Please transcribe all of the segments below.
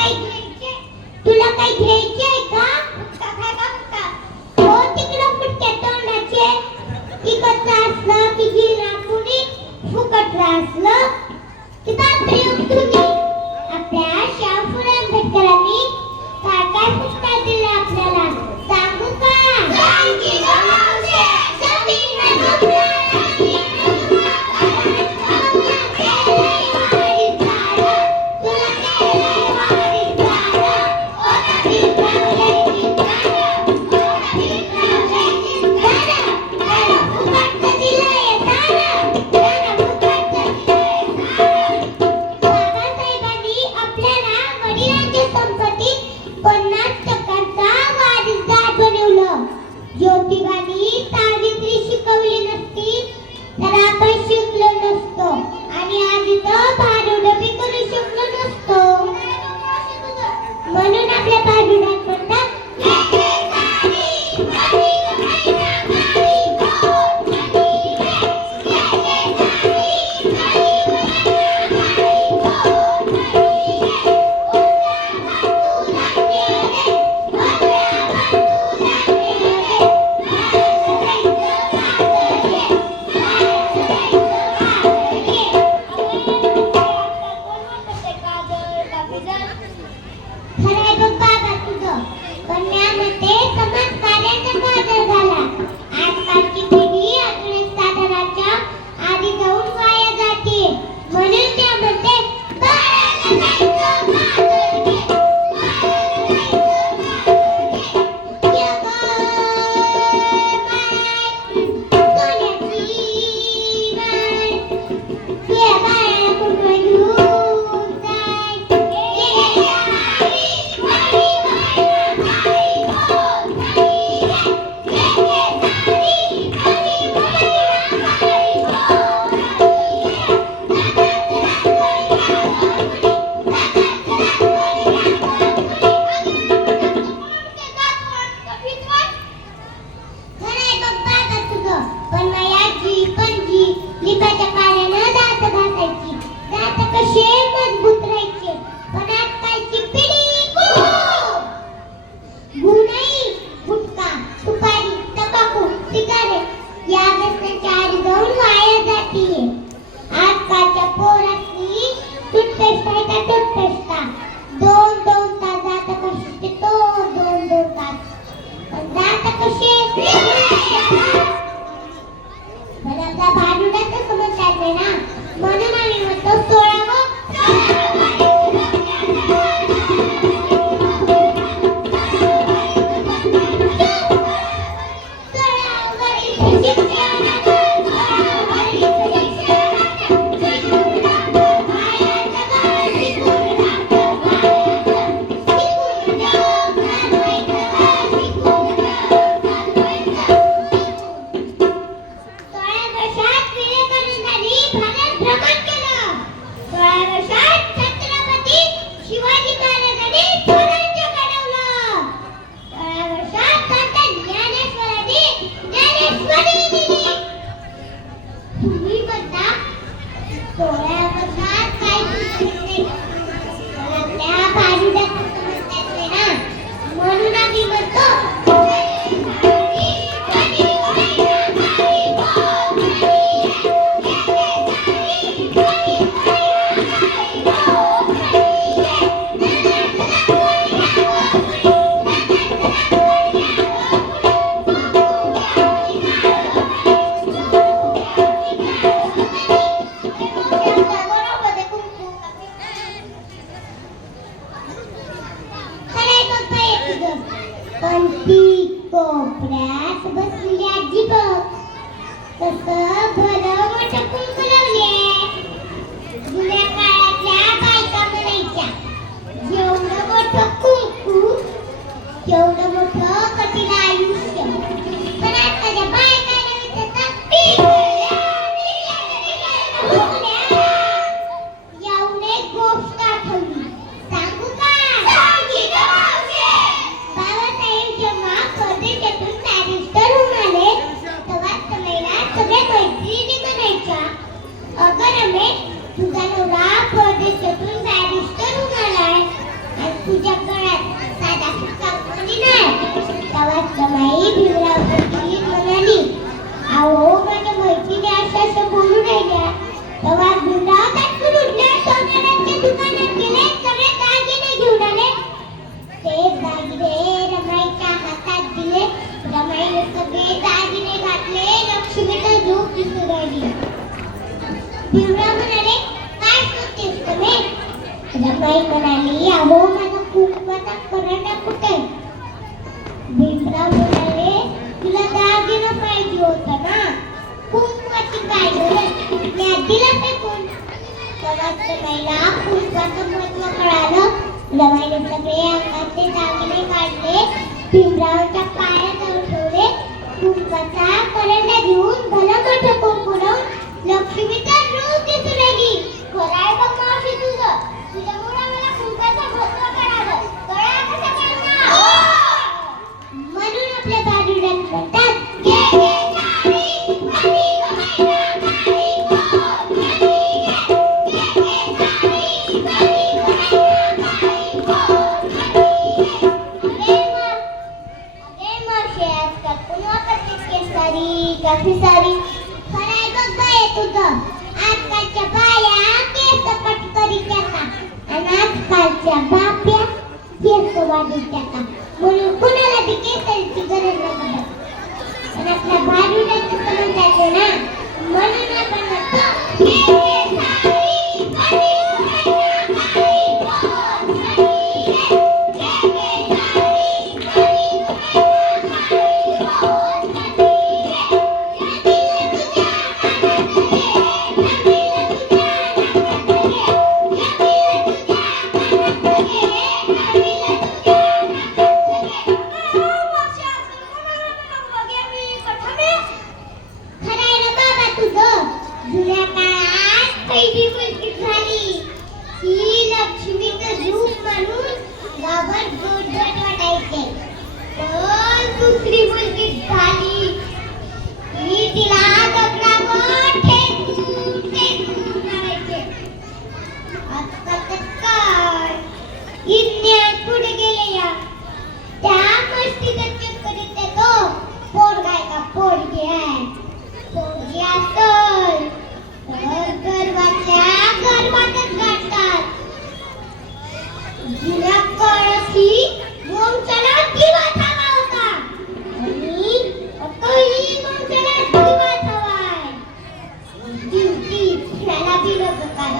काही घ्यायचे? तुला काही घ्यायचे आहे का? फुटका खाय का फुटका? हो तिकडं फुटक्या तोंडाचे. इकडचं असलं की गिरा कुणी, फुकटचं असलं की बापरे तुम्ही. आपल्या शाहफुरा आंबेडकरांनी काय काय पुस्तक दिले आपल्याला सांगू का? ज्योतिबानी सावित्री शिकवली नसती तर आपण शिकलो नसतो आणि आधी तर भारुड बी करू शकलो नसतो. म्हणून आपल्या भारुडात म्हणतात खरंय बघ बाबा तुझं, पण यामध्ये समाज कार्याचा बदल झाला. आजकालची पिढी अजून साधनाच्या आधी जाऊन वाया जाते. म्हणून त्यामध्ये कोपऱ्यात बसलेली आजी बघ कसं भलं मोठं कुंकू लावले. जुन्या काळातल्या बायका म्हणायच्या जेवढं मोठं कुंकू तेवढं मोठं कठीण आयुष्य. पण आताच्या बायकांना विचारतात एवढे गोष्ट आठवली सांगू का? बाबासाहेब जेव्हा परदेशातून बॅरिस्टर होऊन आले तेव्हा समयला सगळ्या मैत्रिणी म्हणायच्या अगं रमेश तुझा नवरा परदेशातून बॅरिस्टर होऊन आलाय आणि आई म्हणाली, अहो माझा कुंकवाचा करंडा कुठे? भीमराव म्हणाले, तुला दागिना पाहिजे होता ना, कुंकवाची काय गरज, मी दिला फेकून. तेव्हा जमाईला कुंकवाचं महत्व कळालं. जमाईने सगळे अंगातले दागिने काढले, भीमरावाच्या पायाजवळ ठेवले. कुंकवाचा करंडा घेऊन भलं मोठं कुंकू लावून लक्ष्मीचा रूप दिसू लागली. खराय बघ मावशी तुझं, तुझ्यामुळे मला कुंकवाचं महत्व कळालं. कळलं का सगळ्यांना? म्हणून आपल्या बालुड्यात म्हणतात, घे घे साडी, आणि गमाईला काळी कोर. घे घे साडी, आणि गमाईला काळी कोर. अरे मावशी, आजकाल कोण वापरते केसारी का पिसारी? खराय बघ बाई तुझं, आजकालच्या बाया केस कट करीत्याता आणि आजकालच्या बाप्या केस वाढीत्याता. म्हणून कुणाला बी केसारीची गरज नाही. पण आपल्या बालुड्यात तसं म्हणतात ना, म्हणून आपण म्हणतो, घे घे साडी, आणि गमाईला काळी कोर. घे घे साडी, आणि गमाईला काळी कोर. जुन्या काळात पहिली मुलगी झाली, ही लक्ष्मीचं रूप म्हणून गावात गोडधोड वाटायचे. पण दुसरी मुलगी झाली, ही तिला दगडावर ठेचून ठेचून मारायचे. आजकाल काय इज्ञान पुढे गेले, या त्या मस्तीचं चक्करीत येतो. पोरगा आहे का पोरगी आहे? पोरगी असल तर गर्भातच गाठतात. जुन्या काळात ही वंशाला दिवा हवा होता आणि आताही वंशाला दिवा हवाय. दिवटी त्याला दिलं प्रकार.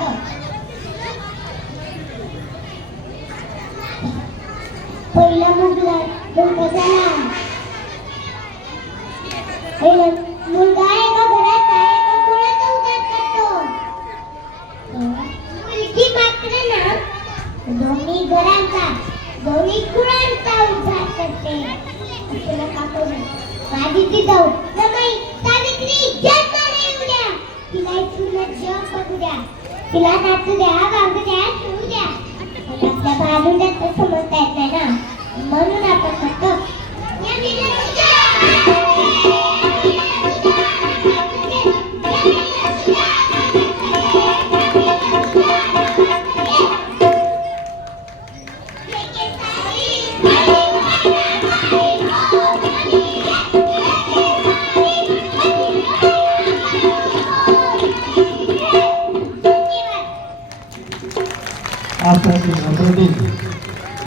पहिला मुलगा झाला. मुलगा एका घरात आहे, एका कुळाचा उद्धार करतो. मुलगी मात्र ना दोन्ही घरांचा, दोन्ही कुळांचा उद्धार करते. असं नका करू. माझी ती जाऊ जमाई सावित्री जन्माला येऊ द्या, तिला इथून जग बघू द्या, तिला नाचू द्या, गाऊ द्या, शिवू द्या. पण आपल्या बालुड्यात तसं म्हणता येत नाही ना, म्हणून आपण म्हणतो,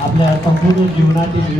आपल्या संपूर्ण जीवनातील